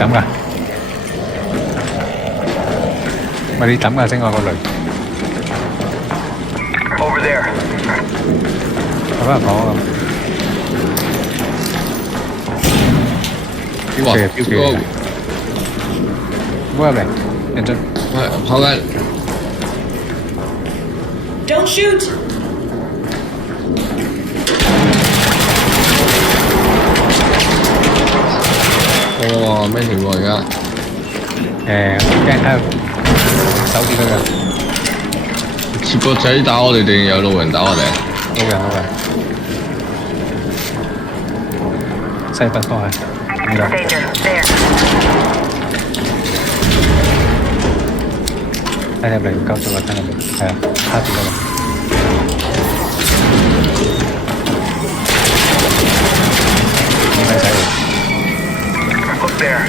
抌㗎？咪你抌㗎先我個雷。Over there. 有冇人講啊？哇！標記個唔好入嚟，認真。跑緊， Don't shoot! 哇！咩情況而家？驚喺度手指佢㗎，切個仔打我哋定有路人打我哋啊？路人，西北方係呢度。 Danger. There. 睇入嚟唔夠數啦，睇入嚟，係啊，卡住咗啦。唔使使。 Look there.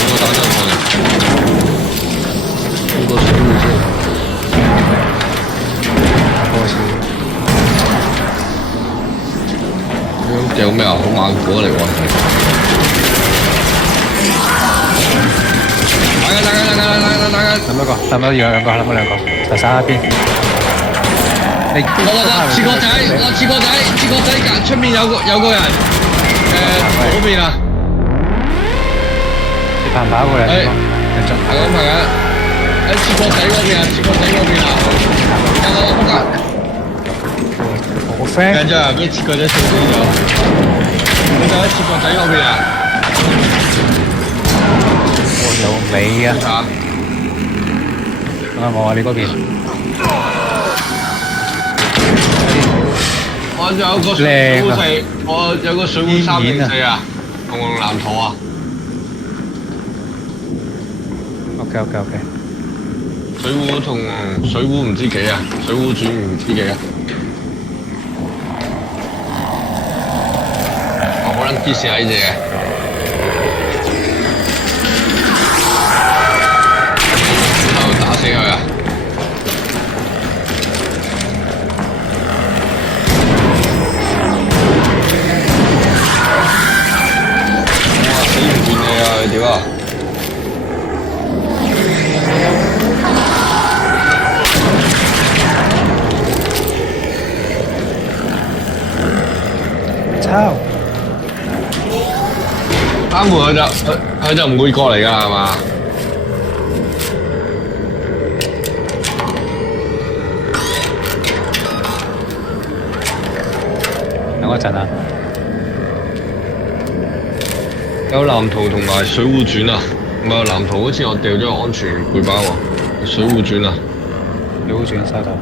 我打咗過嚟，好多水會先。波士咁掉咩啊？好猛火嚟喎！打緊！諗一個，諗咗兩個，就殺一邊。你切個仔，隔出面有個人，嗰邊啊！你爬唔爬過嚟？認真。爬緊，喺切個仔嗰邊啊！我 friend 緊張啊！俾切個仔掃死咗，你就喺切個仔嗰邊啊！有尾啊！嚇！我話你嗰邊。我仲有個水壺四，我有個水壺304啊，紅藍圖啊。OK。水壺唔知幾啊，水壺轉唔知幾啊。我可能啲死喺隻嘅。打死佢啊！哇！死唔見你啊！你點啊？抄。啱門佢就唔會過嚟㗎係嘛？等我一陣啊！有藍圖同埋水壺轉啊，唔係藍圖好似我掉咗個安全背包喎，水壺轉啊。你好轉收到。